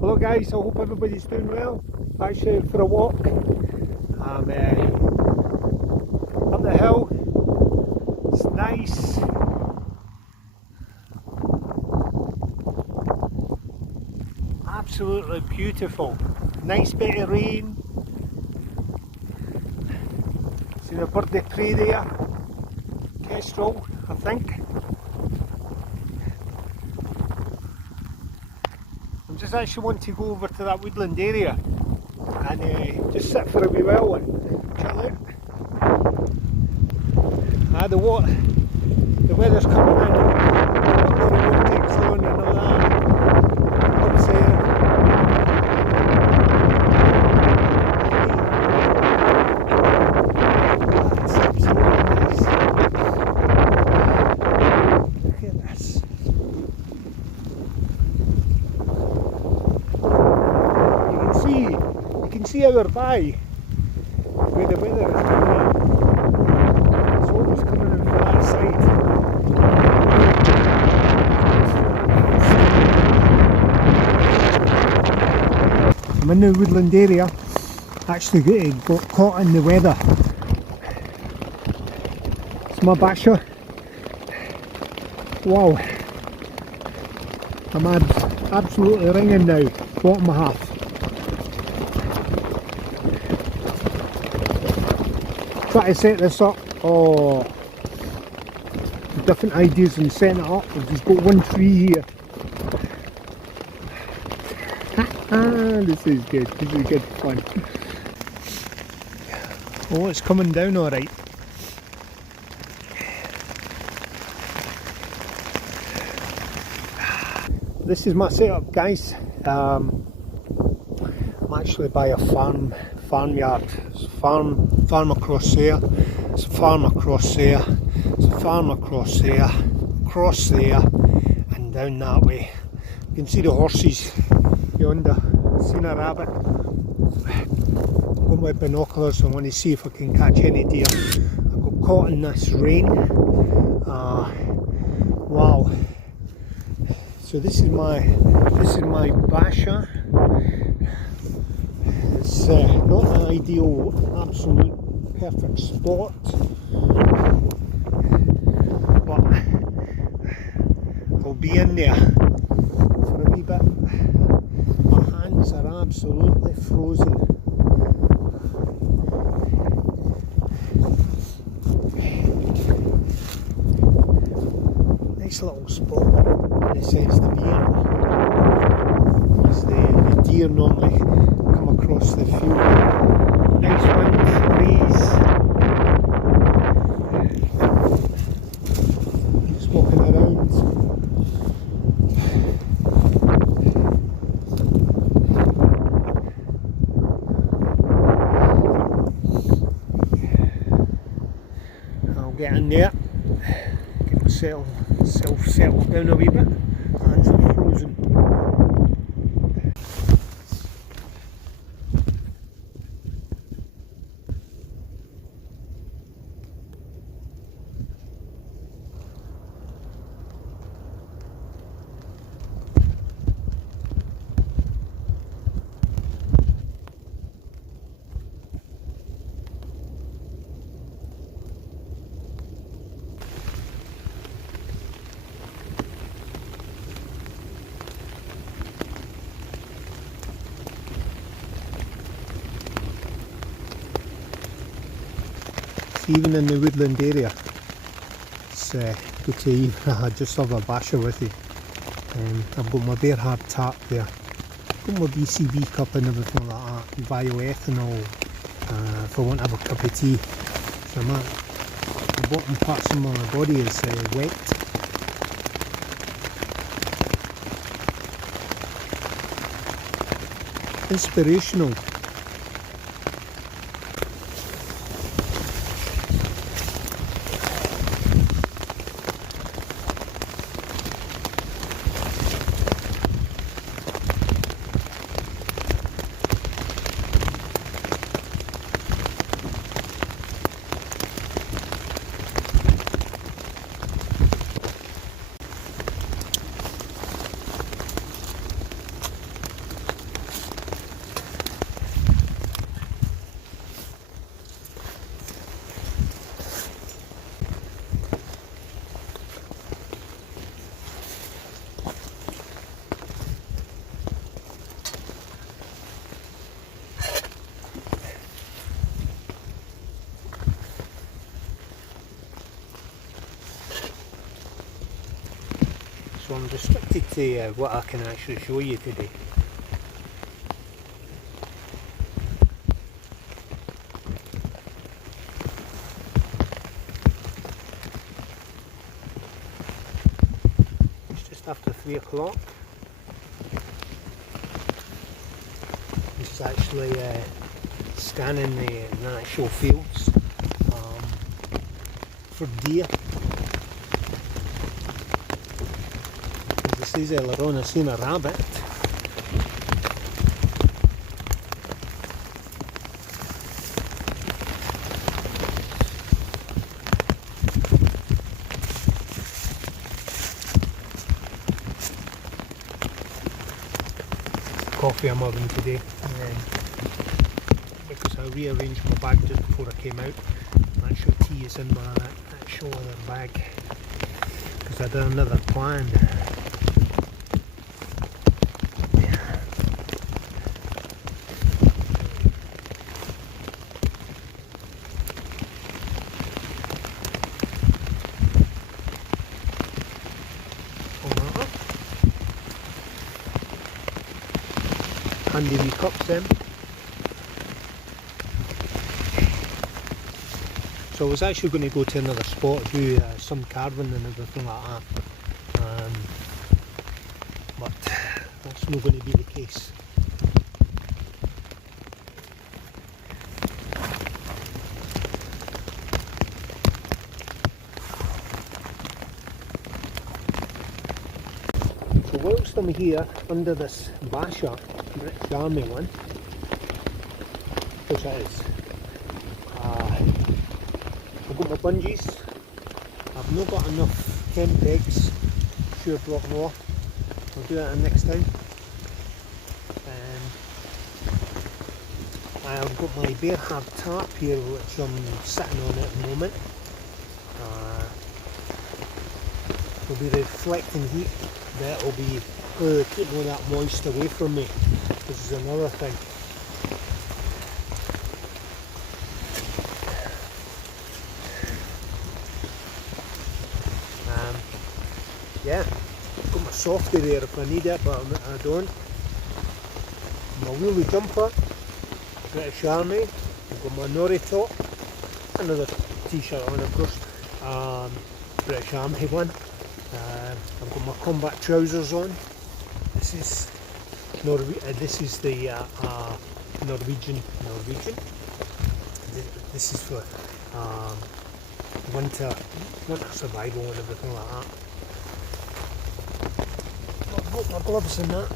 Hello guys, I hope everybody's doing well. Actually for a walk. I'm up the hill. It's nice. Absolutely beautiful. Nice bit of rain. Seen a bird of prey there. Kestrel, I think. I just actually want to go over to that woodland area and just sit for a wee while and chill out. The weather's coming in. I've got the vortex on and all that. Up's there. That's absolutely nice. Look at this. You can see over by where the weather is coming in. It's always coming in from that side. I'm in the woodland area. Actually got caught in the weather. It's my BASHA. Wow. I'm absolutely ringing now. Bottom half. Try to set this up. Oh, different ideas in setting it up. I've just got one tree here. This is good. This is good fun. Oh, it's coming down all right. This is my setup, guys. I'm actually by a farmyard. It's a farm across there. It's a farm across there. It's a farm across there. Across there, and down that way. You can see the horses yonder. Seen a rabbit. I've got my binoculars. I want to see if I can catch any deer. I got caught in this rain. Wow. So this is my BASHA. It's not an ideal, absolute perfect spot, but I'll be in there for a wee bit. My hands are absolutely frozen. Nice little spot in a sense to be in. As the deer normally come across the field. Nice wind, breeze. Just walking around. I'll get in there, get myself settled down a wee bit. Hands are frozen. Even in the woodland area, it's good to even just have a BASHA with you. I've got my bare hard tap there, got my BCB cup and everything like that, bioethanol if I want to have a cup of tea. So the bottom parts of my body is wet. Inspirational. so I'm restricted to what I can actually show you today. It's just after 3 o'clock. This is actually scanning the actual fields for deer. As I said earlier on, I seen a rabbit. Coffee I'm having today, because I rearranged my bag just before I came out. Actual tea is in my actual other bag because I had another plan. Handy wee cups then. So I was actually going to go to another spot, do some carving and everything like that, but that's not going to be the case. So whilst I'm here under this BASHA British Army one, which it is, I've got my bungees. I've not got enough tent pegs, sure block more. I'll do that next time. I've got my bear hard tarp here which I'm sitting on at the moment. Will be reflecting heat, that will be keeping all that moist away from me. This is another thing. Yeah, I've got my softy there if I need it, but I don't. My wheelie jumper, British Army. I've got my nori top, another t-shirt on of course, British Army one. I've got my combat trousers on. This is this is the Norwegian. This is for winter survival and everything like that. I've got my gloves and that.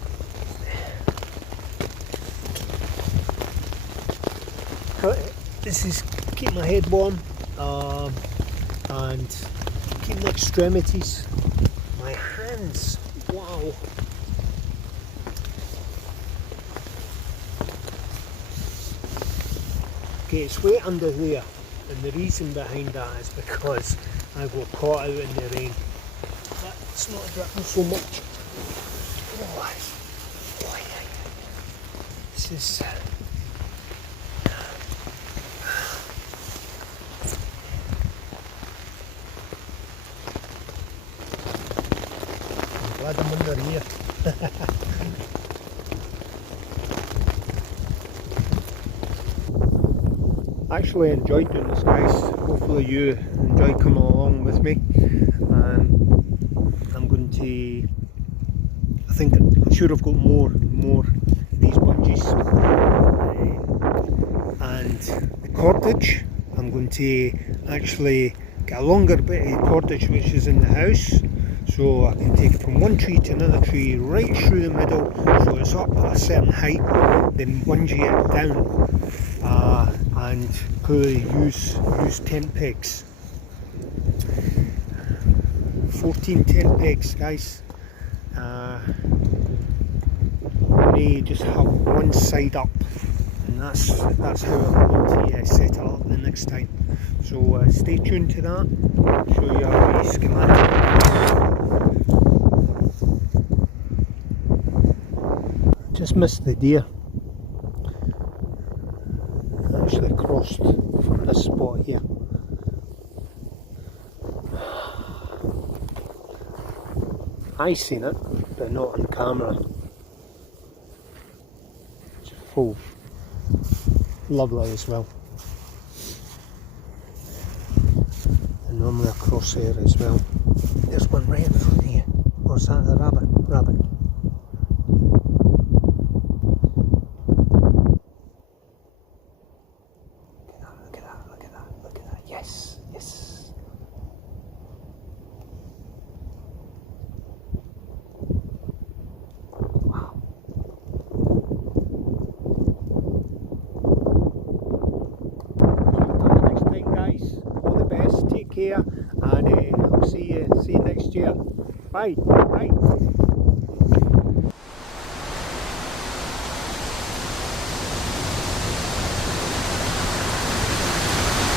This is keep my head warm and keep my extremities. My hands, wow. Okay, it's wet under there, and the reason behind that is because I got caught out in the rain. But it's not dripping so much. Oh, this is. I'm glad I'm under here. Actually enjoyed doing this, guys. Hopefully you enjoy coming along with me. I'm going to, I'm sure I've got more of these bungees and the cordage. I'm going to actually get a longer bit of cordage which is in the house, so I can take it from one tree to another tree right through the middle, so it's up at a certain height, then bungee it down. And probably use tent pegs. 14 tent pegs, guys. May just have one side up, and that's how I'm going to set it up the next time. So stay tuned to that. I'll show you a schematic. Just missed the deer. Actually crossed from this spot here. I seen it, but not on camera. It's full. Lovely as well. And normally a crosshair as well. There's one right in front of you. Or is that the rabbit? Rabbit. Look at that, look at that, look at that. Yes, yes. Wow. Until next time, guys. All the best. Take care, and I'll see you next year. Bye. Bye.